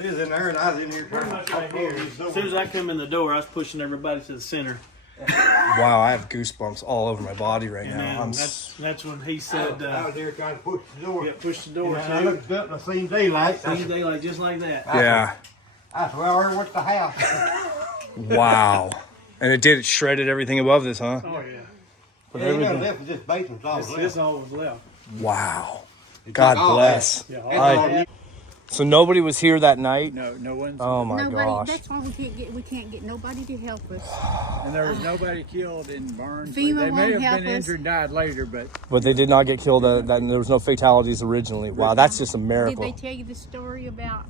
He was in there and I was in here. Pretty much right here. As soon as I come in the door, I was pushing everybody to the center. Wow, I have goosebumps all over my body right now. That's when he said, I was there trying to push the door. yeah, push the door. And I looked up and I seen daylight. Seen daylight just like that. Yeah. I said, well, where's the house? Wow. And it shredded everything above this, huh? Oh, yeah. With Yeah, you everything. know, left was just basement. All was This left. all was left. Wow. God bless. Yeah, So nobody was here that night? No one's. Oh my gosh. That's why we can't get nobody to help us. And there was nobody killed in Barnsley. FEMA They may won't have help been us. injured and died later, but But they did not get killed. That there was no fatalities originally. Wow, that's just a Did miracle. they tell you the story about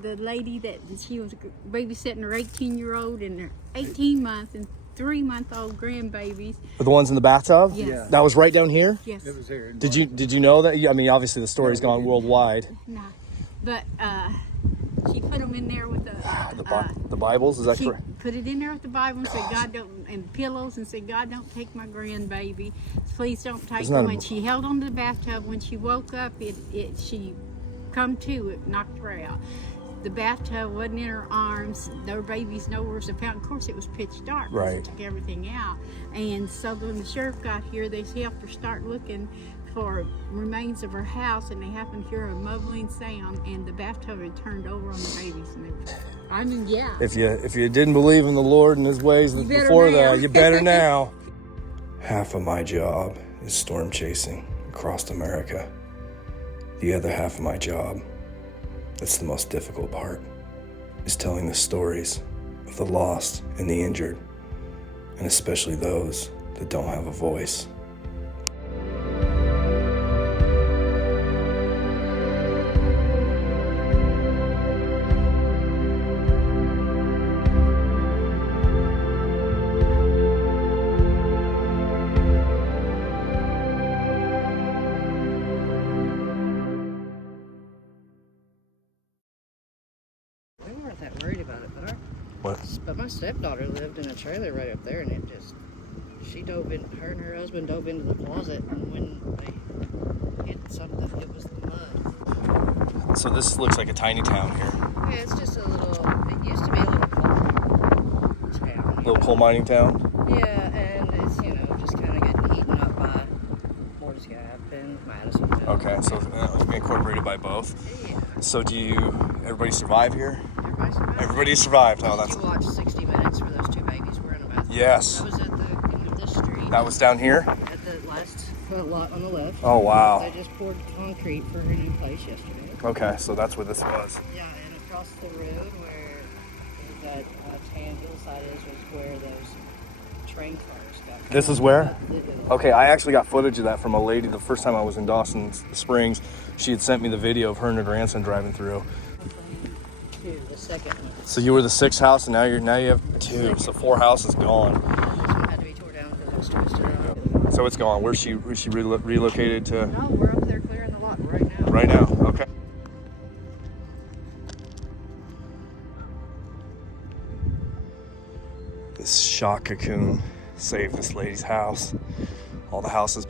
the lady that she was babysitting her 18-year-old and her 18-month and 3-month-old grandbabies? For the ones in the bathtub? Yes. Yeah. That was right down here? Yes. it was here. Did you know that? I mean, obviously the story's gone worldwide. No. But she put them in there with The Bibles, is that she correct? put it in there with the Bible and said, God don't, and pillows, and said, God don't take my grandbaby. Please don't take Isn't that them. a- And she held on to the bathtub. When she woke up, she come to, it knocked her out. The bathtub wasn't in her arms. Their baby's nowhere was found. Of course, it was pitch dark. 'Cause Right. It took everything out. And so when the sheriff got here, they helped her start looking for remains of her house, and they happened to hear a mumbling sound, and the bathtub had turned over on the babies. And they were, I mean, yeah. If you didn't believe in the Lord and His ways You better before now. that, you better now. Half of my job is storm chasing across America. The other half of my job, that's the most difficult part, is telling the stories of the lost and the injured, and especially those that don't have a voice. We weren't that worried about it, What? but my stepdaughter lived in a trailer right up there, and she dove in, her and her husband dove into the closet, and when they hit something, it was the mud. So this looks like a tiny town here. Yeah, it's just a little, it used to be a little coal town. Little coal mining town. Yeah, and it's, just kind of getting eaten up by Morris Gap and Madison. Okay, so incorporated by both. Yeah, So everybody survive here? everybody survived. Everybody survived. Oh, Did that's you watch 60 Minutes where those two babies were in a bathroom? Yes. That was at the end of this street. That was down here? At the last lot on the left. Oh, wow. They just poured concrete for her new place yesterday. Okay, so that's where this was. Yeah, and across the road where that tan hillside is was where those train cars got. This is where? Okay, I actually got footage of that from a lady the first time I was in Dawson Springs. She had sent me the video of her and her grandson driving through. Two, the second one. So you were the sixth house, and now you have two. So 4 houses gone. This one had to be tore down because it was twisted around. So it's gone. Where's she relocated to? No, we're up there clearing the lot right now. Right now. Okay. This shock cocoon saved this lady's house. All the houses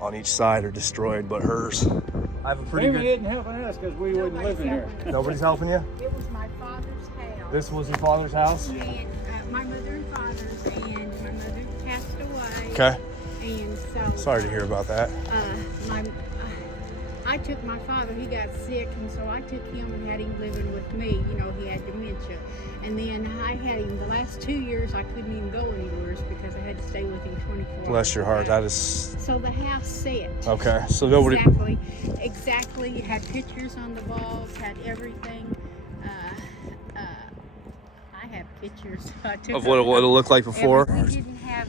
on each side are destroyed, but hers. I have a pretty FEMA good. isn't helping us because we wasn't living here. Nobody's helping you. It was my father's house. This was your father's house. And my mother and father's, and my mother passed away. Okay. And so Sorry to hear about that. I took my father, he got sick, and so I took him and had him living with me. He had dementia. And then I had him the last 2 years, I couldn't even go anywhere because I had to stay with him 24 hours. Bless your heart. a day. That is So the house set. okay. So nobody. Exactly. It had pictures on the walls, had everything. I have pictures. I took Of what it looked like before. We didn't have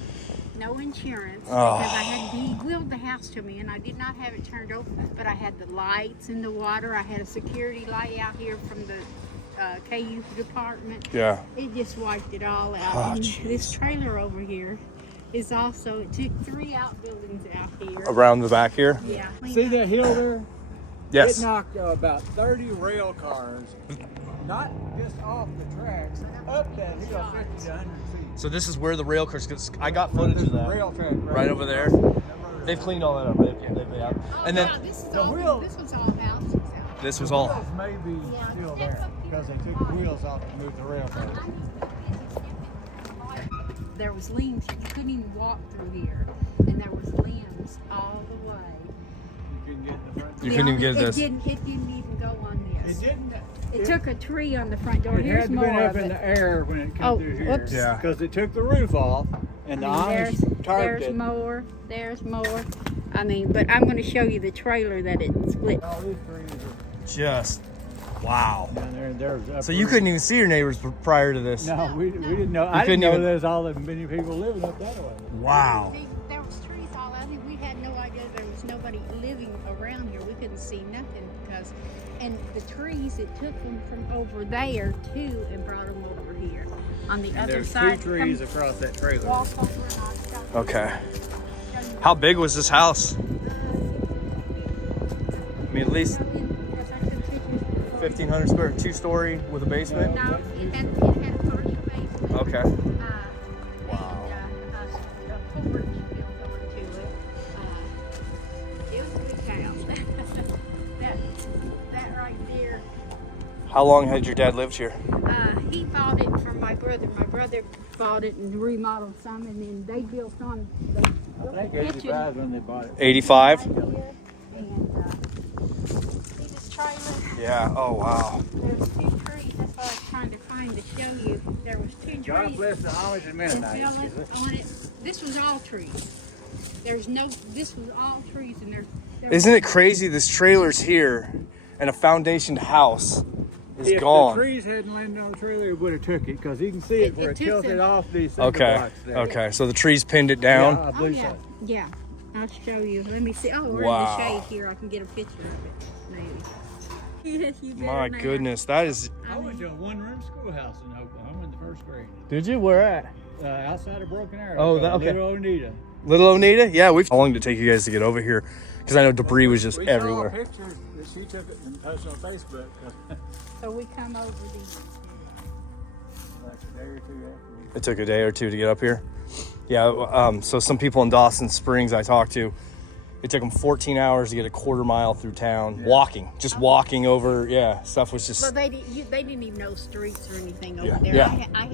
no insurance Oh. because he willed the house to me, and I did not have it turned over. But I had the lights in the water. I had a security light out here from the KU department. Yeah. It just wiped it all out. Oh, And jeez. this trailer over here is also, it took 3 outbuildings out here. Around the back here. Yeah. See that hill there? Yes. It knocked about 30 rail cars, not just off the tracks, up that hill 50 to 100 feet. So this is where the rail cars. Cause I got footage There's of a that. rail track Right over there. They've cleaned all that up. They have. Oh, And then yeah, this is the all, wheel- this was all houses out This was all. Wheels may be still there because they took the wheels off to move the rail cars. There was limbs, you couldn't even walk through here. And there was limbs all the way. You couldn't get in the front. You couldn't even get this. It didn't even go on this. It didn't. It took a tree on the front door. It Here's had to more been up of in it. the air when it came Oh, through here. whoops. Yeah. Because it took the roof off and the Amish tarped There's it. more. There's more. I mean, but I'm going to show you the trailer that it split. All these trees are Just wow. down there and there's So you couldn't even see your neighbors prior to this. No, we didn't know. I couldn't didn't know even- there's all that many people living up that way. Wow. There was trees all out here. We had no idea there was nobody living around here. We couldn't see nothing because, and the trees, it took them from over there too and brought them over here on the other There's side. two trees across that trailer. Walk over and I'll show you. Okay. How big was this house? I mean, at least 1,500 square, 2-story with a basement. No, it had a partial basement. Okay. Wow. And a porch built onto it. It was a good house. that right there. How long had your dad lived here? He bought it from my brother. My brother bought it and remodeled some, and then they built on. I think 85 when they bought it. 85? And see this trailer? Yeah. Oh wow. There's 2 trees. That's what I was trying to find to show you. There was 2 trees. God bless the Amish and Mennonites. On it. This was all trees. This was all trees, and there Isn't it crazy? This trailer's here, and a foundationed house is If gone. the trees hadn't landed on the trailer, it would have took it because you can see it where It it took tilted them. off these cinder Okay. blocks there. Okay. So the trees pinned it down. Yeah, I believe yeah. so. Yeah. I'll show you. Let me see. Oh, we're Wow. in the shade here. I can get a picture of it. Maybe. Yes, you better My now. goodness, that is. I went to a one-room schoolhouse in Oklahoma in the first grade. Did you? Where at? Outside of Broken Arrow. Oh, called that- okay. Little Oneida. Little Oneida? Yeah. How long did it take you guys to get over here? Because I know debris was just We everywhere. saw pictures that she took it and posted on Facebook. So we come over these. Like a day or two after. It took a day or two to get up here. Yeah, so some people in Dawson Springs I talked to, it took them 14 hours to get a quarter mile through town, walking, just walking over. Yeah, stuff was just. Well, they didn't even know streets or anything over Yeah, there. yeah. I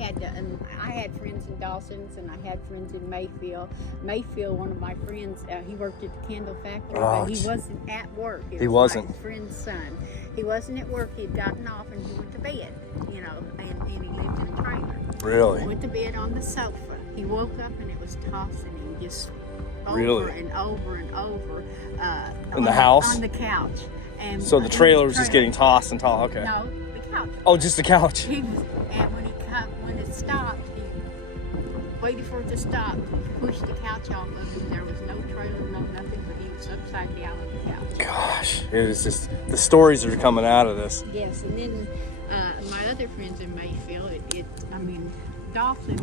had friends in Dawson's and I had friends in Mayfield. Mayfield, one of my friends, he worked at the candle factory, Oh, but he gee. wasn't at work. It He was wasn't. my friend's son. He wasn't at work. He'd gotten off and he went to bed, you know, and he lived in a trailer. Really? Went to bed on the sofa. He woke up and it was tossing him just over Really? and over and over. In the house? On the couch. And So the trailer was just getting tossed and tossed. Okay. No, the couch. Oh, just the couch. He was, and when it stopped, he waited for it to stop, pushed the couch off of him. There was no trailer, no nothing, but he was upside down on the couch. Gosh, it was just the stories that are coming out of this. Yes, and then my other friends in Mayfield, Dawson,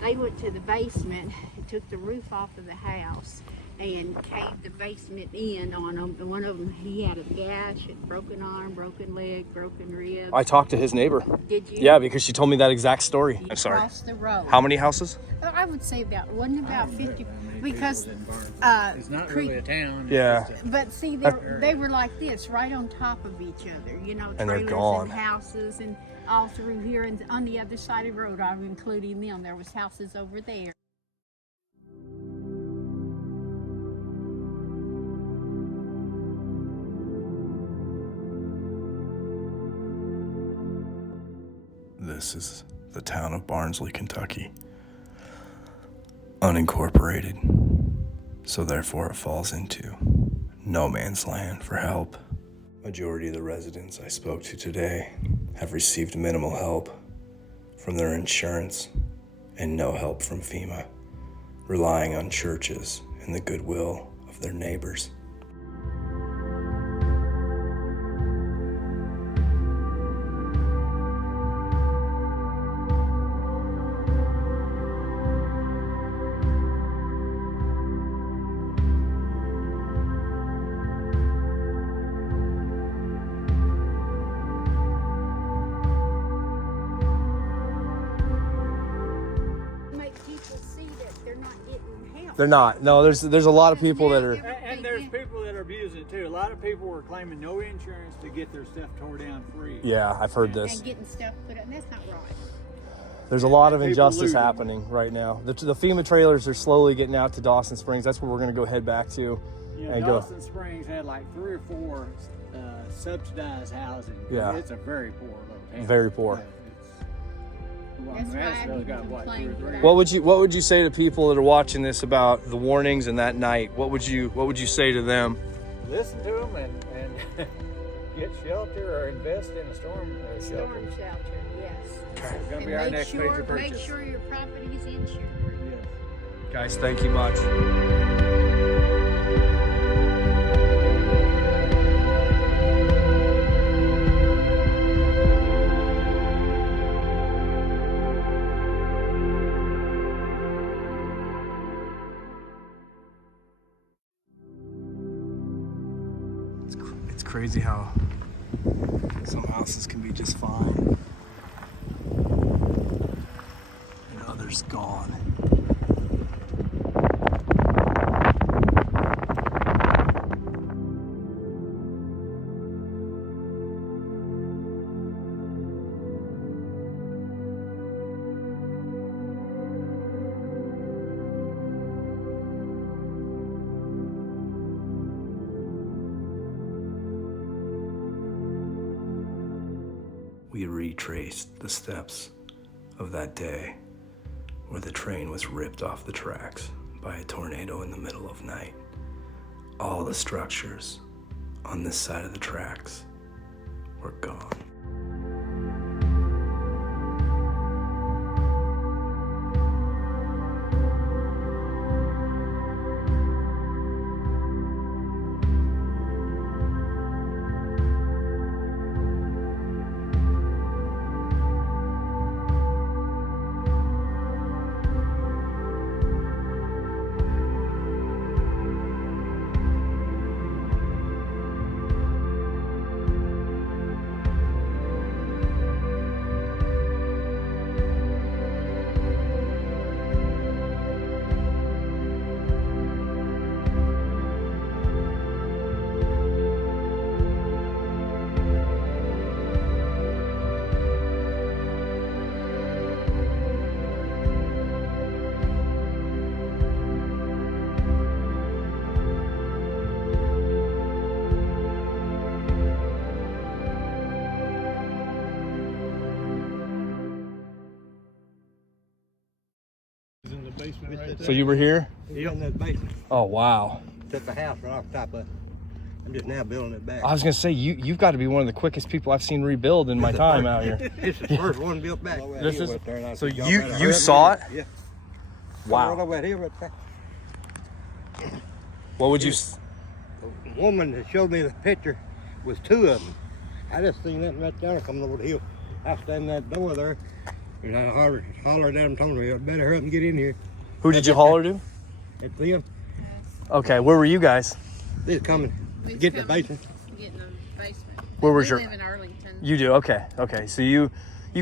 they went to the basement, took the roof off of the house, and caved the basement in on them. And one of them, he had a gash, a broken arm, broken leg, broken rib. I talked to his neighbor. Did you? Yeah, because she told me that exact story. You I'm sorry. crossed the road. How many houses? I would say wasn't about 50, because It's not really a town. it's Yeah. just a- but see, they were like this, right on top of each other, you know, And they're trailers gone. and houses and all through here, and on the other side of the road, I'm including them. There was houses over there. This is the town of Barnsley, Kentucky. Unincorporated, so therefore it falls into no man's land for help. Majority of the residents I spoke to today have received minimal help from their insurance and no help from FEMA, relying on churches and the goodwill of their neighbors. Make people see that they're not getting help. They're not. No, there's a lot of people that are. And there's people that are abusing it too. A lot of people were claiming no insurance to get their stuff tore down free. Yeah, I've heard this. And getting stuff put up, and that's not right. There's a lot of People injustice losing. happening right now. The FEMA trailers are slowly getting out to Dawson Springs. That's where we're going to go head back to. You know, And go. Dawson Springs had like 3 or 4 subsidized housing. Yeah. It's a very poor little town. Very poor. Well, That's why Nashville's people got what, 2 or complain 3. about What would you say to people that are watching this about the warnings and that night? What would you say to them? Listen to them and get shelter or invest in a storm shelter. storm shelter, yes. It's going to And be our make next major purchase. make sure your property's insured. Yes. Guys, thank you much. It's crazy how some houses can be just fine and others gone. We retraced the steps of that day where the train was ripped off the tracks by a tornado in the middle of night. All the structures on this side of the tracks were gone. So you were here? He's in that basement. Oh, wow. Took the house right off the top of it. I'm just now building it back. I was gonna say, you've got to be one of the quickest people I've seen rebuild in my time out here. This is the first one built back. This is, so you saw it? Yeah. Wow. Right over here, right there. What would you, The woman that showed me the picture was 2 of them. I just seen that right there coming over the hill. I was standing at that door there, and I hollered at them, told them, "You better hurry up and get in here." who did you holler to? It's them. Okay, where were you guys? They're coming. Get in the basement. Get in the basement. Where was We your, live in Arlington. you do, okay. So you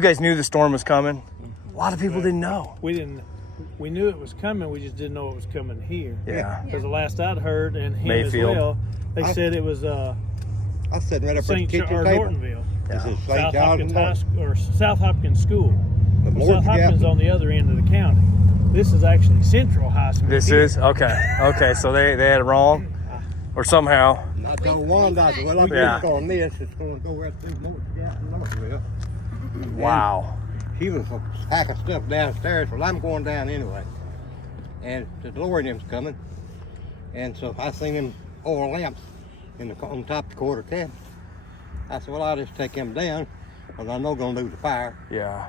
guys knew the storm was coming? A lot of people didn't know. We knew it was coming. We just didn't know it was coming here. Yeah. Because the last I'd heard, and him Mayfield. as well, they said it was I was sitting right up at the St. kitchen or table. Nortonville, This is South St. Hopkins High John's. School, or South Hopkins School. The Well, Lord's South Hopkins Gap. on the other end of the county. This is actually Central High School. This here. is? Okay, so they had it wrong? Or somehow? And I told Wanda, I said, well, I'm Yeah. just on this. It's going to go right through Lord's Gap and Northville. Wow. She was a pack of stuff downstairs. Well, I'm going down anyway. And the DeLorean's coming. And so I seen them oil lamps on top of the quarter cabin. I said, well, I'll just take them down because I know going to lose the fire. Yeah.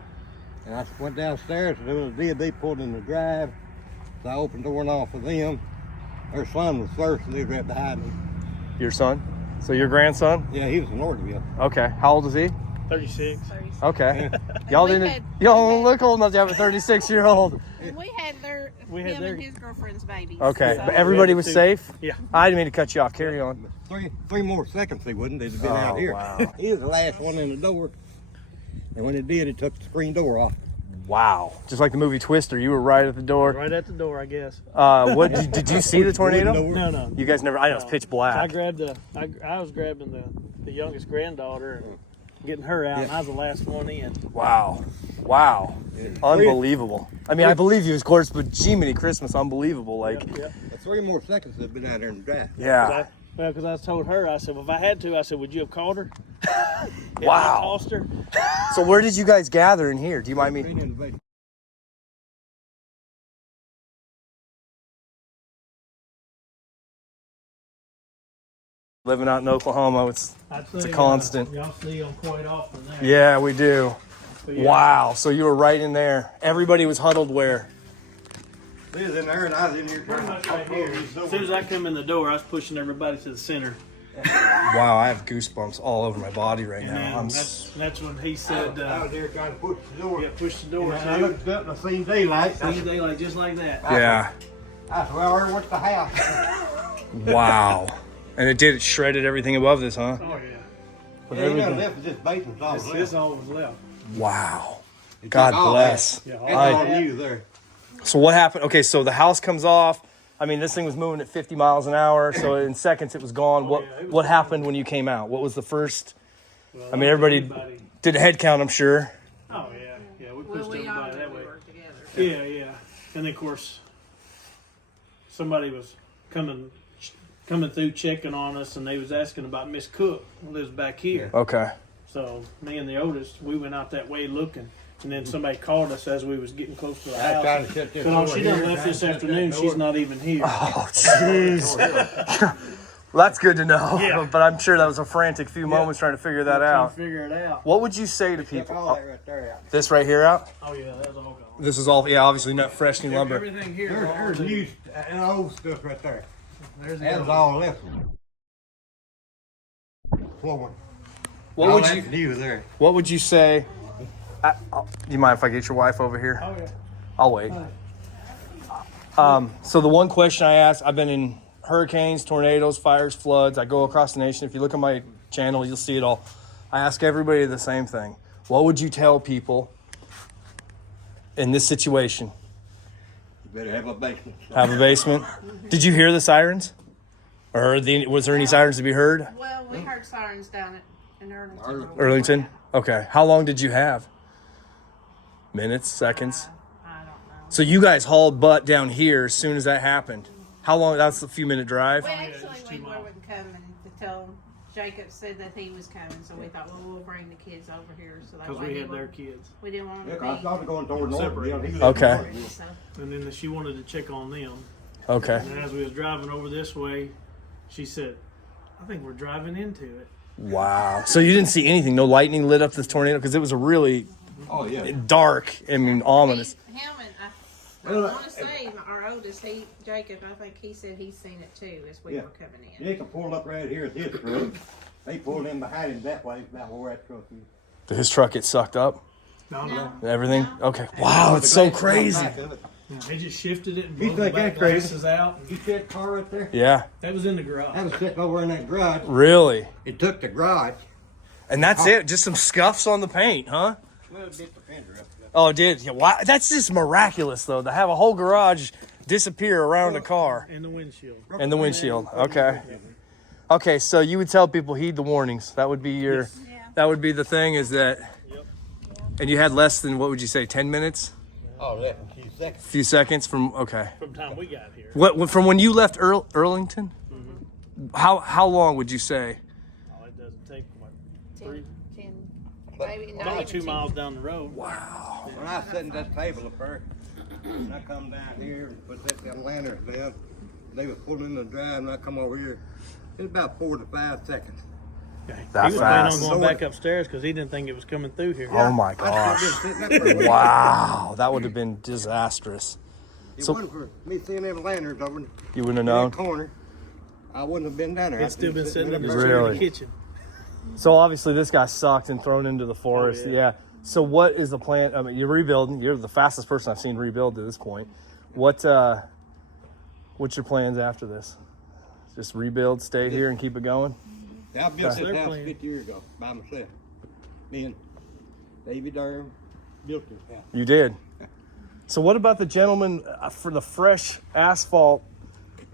And I went downstairs and there was a DB pulled in the drive. So I opened the door and off of them. Her son was first and lived right behind me. Your son? So your grandson? Yeah, he was in Northville. Okay. How old is he? 36. Okay. Y'all don't look old enough to have a 36-year-old. We had him and his girlfriend's babies. Okay. So- But everybody was safe? Yeah. I didn't mean to cut you off. Carry on. Three more seconds they wouldn't. They'd have been out here. Wow. He was the last one in the door. And when it did, it took the screen door off. Wow. Just like the movie Twister, you were right at the door. Right at the door, I guess. What did you see the tornado? No. You guys never. I know it's pitch black. I was grabbing the youngest granddaughter and getting her out, and I was the last one in. Wow. Unbelievable. I mean, I believe you, of course, but Jiminy Christmas, unbelievable. Like, Yep. 3 more seconds they've been out there in the draft. yeah. Because I told her, I said, well, if I had to, I said, would you have called her? If Wow. I tossed her? So where did you guys gather in here? Do you mind me? Right in the basement. Living out in Oklahoma, it's a constant. Y'all see them quite often there. Yeah, we do. But yeah, Wow. So you were right in there. Everybody was huddled where? They was in there and I was in here. Pretty much right here. As soon as I come in the door, I was pushing everybody to the center. Wow, I have goosebumps all over my body right And now. then that's when he said, I was there trying to push the door. yeah, push the door. And I looked up and I seen daylight. See daylight just like that. Yeah. I said, well, where what's the house? Wow. And it shredded everything above this, huh? Oh, yeah. With Yeah, you know, everything. left is just basement all left. This all was left. Wow. It's God like all bless. that. Yeah, That's all all that. new there. So what happened? Okay, so the house comes off. I mean, this thing was moving at 50 miles an hour, so in seconds it was gone. Oh, What yeah, it was what gone. happened when you came out? What was the first? Well, I mean, everybody everybody- did a head count, I'm sure. Oh, yeah. Yeah, we Well, pushed we all everybody that knew way. we were together. Yeah. And then, of course, somebody was coming through checking on us, and they was asking about Miss Cook, who lives back here. Okay. So me and the oldest, we went out that way looking, and then somebody called us as we was getting close to the I was trying house. to shut this But door she done here, left trying this to shut afternoon. that She's door. not even here. Oh, jeez. Well, that's good to know. Yeah. But I'm sure that was a frantic few moments trying to figure that Trying out. to figure it out. What would you say to Took people? all that right there out. This right here out? Oh yeah, that was all gone. This is all, yeah, obviously not fresh new lumber. Everything here. is all There's new. new and old stuff right there. There's That was the all left. Floor. What All would that's you new there? What would you say? Do you mind if I get your wife over here? Oh yeah. I'll wait. So the one question I ask, I've been in hurricanes, tornadoes, fires, floods. I go across the nation. If you look at my channel, you'll see it all. I ask everybody the same thing. What would you tell people in this situation? You better have a basement. Have a basement? Did you hear the sirens? Or was there any sirens to be heard? Well, we heard sirens down in Arlington. Arlington? Okay. How long did you have? Minutes, seconds? I don't know. So you guys hauled butt down here as soon as that happened. How long? That's a few minute drive. We it's actually too we long. wouldn't come until Jacob said that he was coming, so we thought, well, we'll bring the kids over here so that Because way we he had their wouldn't- kids, we didn't want Yeah, to 'cause I started going toward north. Separate. He was Okay. north. so and then she wanted to check on them. Okay. And as we was driving over this way, she said, "I think we're driving into it." Wow. So you didn't see anything? No lightning lit up this tornado? Because it was a really Oh yeah. dark, I mean, ominous. Him and I Well, want to say our oldest, Jacob, I think he said he's seen it too as we Yeah. were coming in. Jacob pulled up right here at his truck. They pulled in behind him that way, about where that truck is. Did his truck get sucked up? No. Everything? Okay. Wow, it's so The glass crazy. back of it. They just shifted it and You blew the think back that's crazy? glasses out. You see that car right there? Yeah, That was in the garage. That was sitting over in that garage. really. It took the garage. And that's it? Just some scuffs on the paint, huh? Well, it bit the fender up. Oh, it did? Yeah, wow. That's just miraculous, though, to have a whole garage disappear around a car. And the windshield. And the windshield. Okay. Okay, so you would tell people heed the warnings. That would be your, that would be the thing is that, Yep. and you had less than, what would you say, 10 minutes? Oh, left in a few seconds. A few seconds from, okay. From the time we got here. What from when you left Arlington? How long would you say? Oh, it doesn't take what, 3, 10, maybe not about even 2 10. miles down the road. When I was sitting at that table up there, and I come down here and put that them lanterns down, they was pulling in the drive, and I come over here. It's about 4 to 5 seconds. That He was planning fast. on going back upstairs because he didn't think it was coming through here. Oh my I gosh. still been sitting up there. Wow, that would have been disastrous. It So- wasn't for me seeing them lanterns over in You wouldn't have that known? corner. I wouldn't have been down there. It's still been sitting in the there. chair in Really? the kitchen. So obviously this guy sucked and thrown into the forest. Oh, yeah. yeah. So what is the plan? I mean, you're rebuilding. You're the fastest person I've seen rebuild to this point. What's your plans after this? Just rebuild, stay here, and keep it going. I built Their this house plan. 50 years ago by myself. Me and Davy Durham, built this house. You did. So what about the gentleman for the fresh asphalt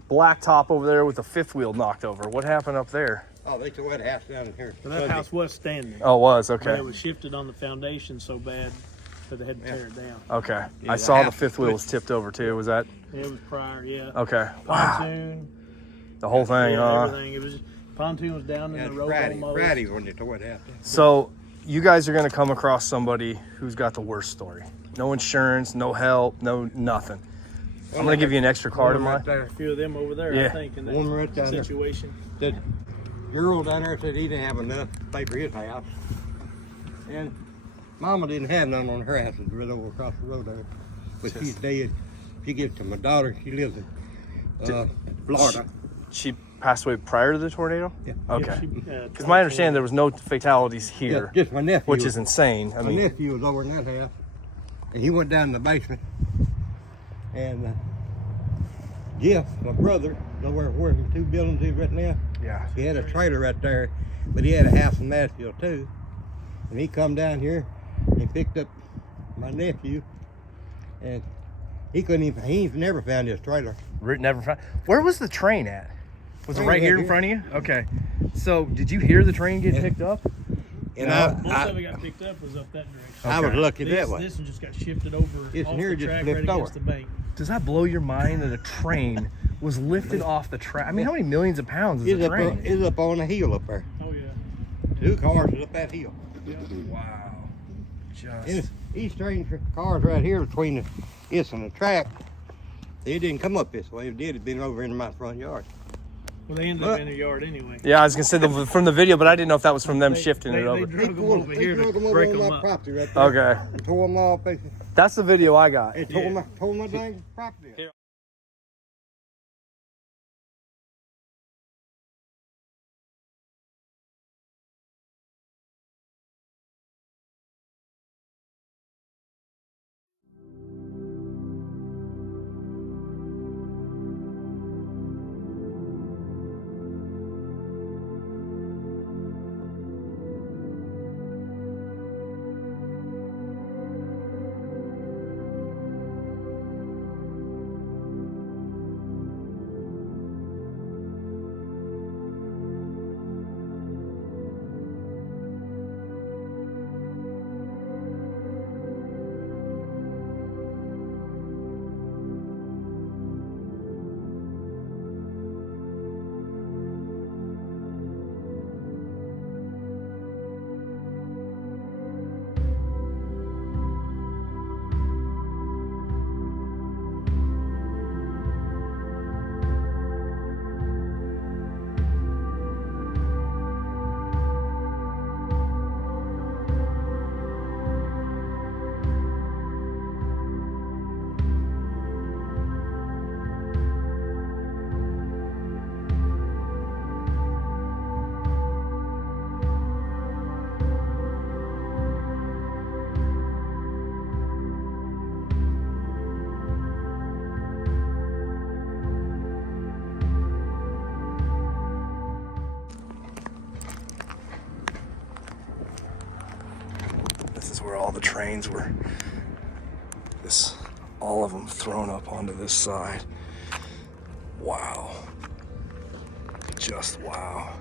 blacktop over there with the fifth wheel knocked over? What happened up there? Oh, they tore that house down in here. So that house was standing. Oh, it was? But Okay. it was shifted on the foundation so bad that they had to tear it down. Okay. Yeah, I the saw the house fifth wheel was tipped over too. Was that? It was prior, yeah. Okay. Wow. Pontoon. The whole thing, Yeah, everything. It was just, pontoon was down in Yeah, the road almost. Friday when they tore that house down. So you guys are going to come across somebody who's got the worst story. No insurance, no help, no nothing. I'm going to give you an extra card of One mine. right there. A few of them over there, Yeah. I think, in that One right down there. situation. The girl down there said he didn't have enough to pay for his house. And Mama didn't have none on her house. It's right over across the road there. But she's dead. She gives it to my daughter. She lives in Florida. She passed away prior to the tornado? Yeah. Okay. Because Because my understanding, there was no fatalities Yeah, here, just my nephew. which is insane. I My mean, nephew was over in that house. And he went down in the basement. And Jeff, my brother, over where the two buildings is right now. yeah. He had a trailer right there, but he had a house in Mansfield too. And he come down here and picked up my nephew, and he's never found his trailer. Never found. Where was the train at? Was it Train right here in here. front of you? Okay. So did you hear the train get picked up? And most of I it got picked up was up that direction. was Okay. lucky that way. This one just got shifted over This off here the just track flipped right over. against the bank. Does that blow your mind that a train was lifted off the track? I mean, how many millions of pounds is It's a up, train? it's up on the hill up there. Oh, yeah. 2 cars is up that hill. Wow. And Just. these strange cars right here between this and the track, they didn't come up this way. If it did, it'd been over into my front yard. Well, they ended up in the yard anyway. Yeah, I was gonna say from the video, but I didn't know if that was from them shifting they it over. drug them over here to them break on them my up. property right there. Okay, And tore them all pieces. that's the video I got. They tore my dang property up. Here. This is where all the trains were. All of them thrown up onto this side. Wow. Just wow.